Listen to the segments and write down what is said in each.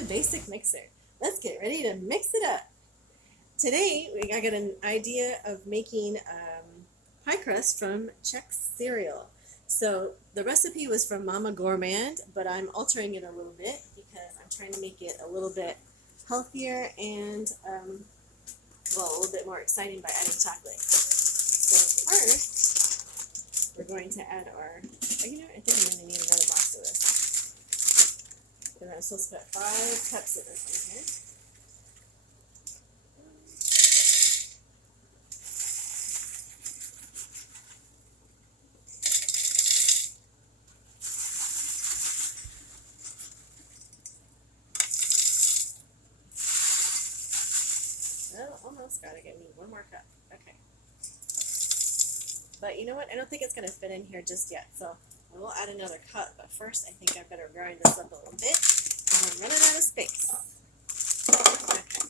the basic mixer. Let's get ready to mix it up. Today, I got an idea of making pie crust from Chex cereal. So the recipe was from Mama Gourmand, but I'm altering it a little bit because I'm trying to make it a little bit healthier and, well, a little bit more exciting by adding chocolate. So first, we're going to add our, I think I'm going to need another box of this. Because I'm supposed to put 5 cups of this in here. Oh, almost got it. Give me one more cup. Okay. But you know what? I don't think it's going to fit in here just yet. So I will add another cup. But first, I think I better grind this up a little bit. I'm running out of space. Okay.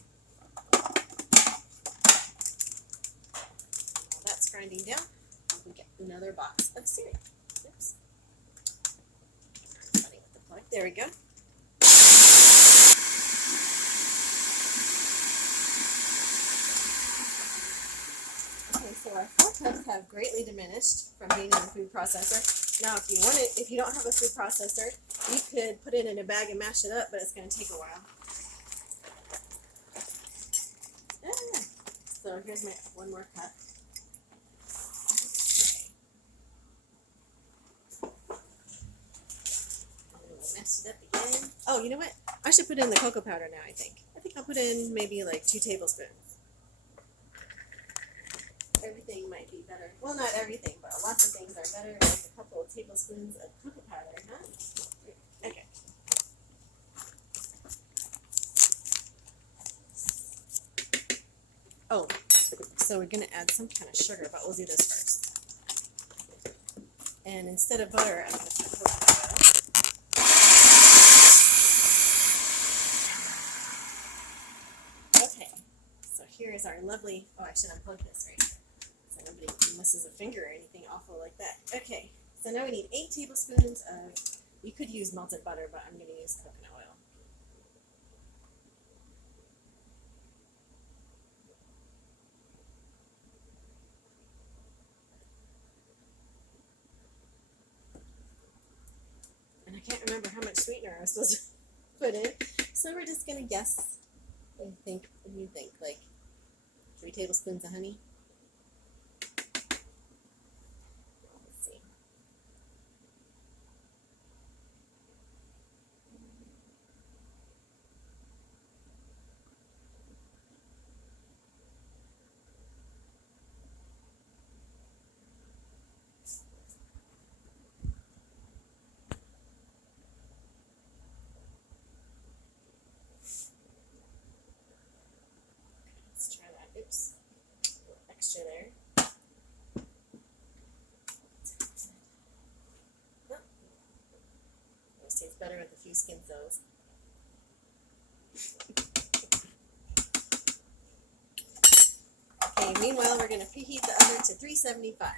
While that's grinding down, I can get another box of cereal. Oops. Funny with the plug. There we go. Okay, so our 4 cups have greatly diminished from being in the food processor. Now, if you don't have a food processor, you could put it in a bag and mash it up, but it's going to take a while. So here's my one more cup. Okay. And we'll mash it up again. Oh, you know what? I should put in the cocoa powder now, I think. I think I'll put in maybe like 2 tablespoons. Everything might be better. Well, not everything, but lots of things are better with a couple of tablespoons of cocoa powder, huh? Okay. Oh, so we're going to add some kind of sugar, but we'll do this first. And instead of butter, I'm going to put cocoa powder. Okay, so here is our lovely, oh, I should unplug this right here. So nobody misses a finger or anything awful like that. Okay, so now we need 8 tablespoons of, you could use melted butter, but I'm going to use coconut oil. And I can't remember how much sweetener I was supposed to put in, so we're just going to guess and think, what do you think, like 3 tablespoons of honey? Let's try that. Oops. A little extra there. Oh. This tastes better with a few skinfuls. Okay, meanwhile, we're going to preheat the oven to 375.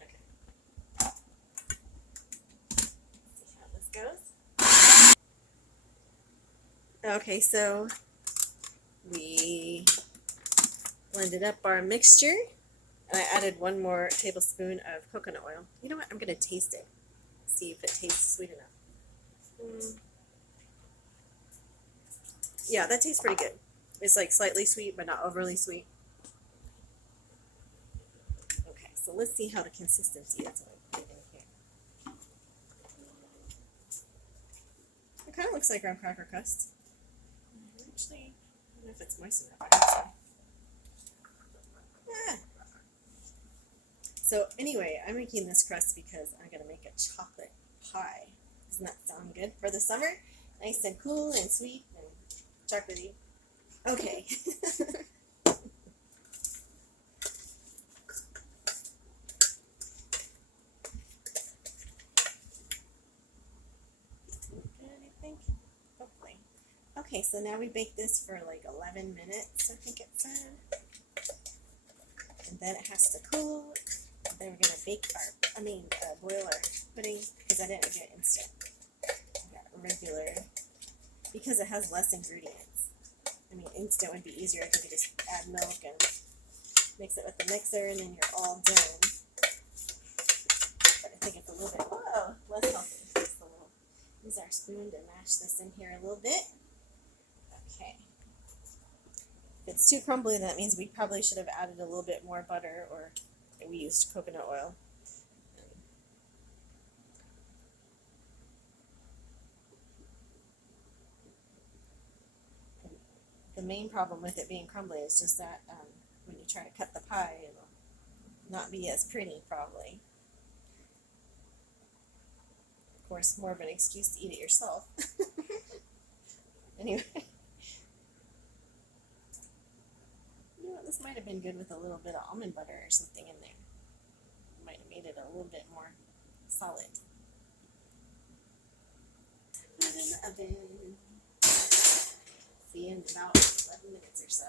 Okay. Let's see how this goes. Okay, so we blended up our mixture, and I added 1 more tablespoon of coconut oil. You know what? I'm going to taste it, see if it tastes sweet enough. Yeah, that tastes pretty good. It's like slightly sweet, but not overly sweet. Okay, so let's see how the consistency is when I put it in here. It kind of looks like graham cracker crust. Actually, I don't know if it's moist enough. I hope so. Ah. So anyway, I'm making this crust because I'm going to make a chocolate pie. Doesn't that sound good for the summer? Nice and cool and sweet and chocolatey. Okay. Good, I think. Hopefully. Okay, so now we bake this for like 11 minutes, I think it said. And then it has to cool. they were gonna boil our pudding, because I didn't get instant. I got regular, because it has less ingredients. I mean, instant would be easier if you could just add milk and mix it with the mixer, and then you're all done. But I think it's a little bit, less healthy. Just a little. Use our spoon to mash this in here a little bit. Okay. If it's too crumbly, that means we probably should have added a little bit more butter, or we used coconut oil. The main problem with it being crumbly is just that when you try to cut the pie, it'll not be as pretty, probably. Of course, more of an excuse to eat it yourself. Anyway. You know what, this might have been good with a little bit of almond butter or something in there. Might have made it a little bit more solid. Put it in the oven. See you in about 11 minutes or so.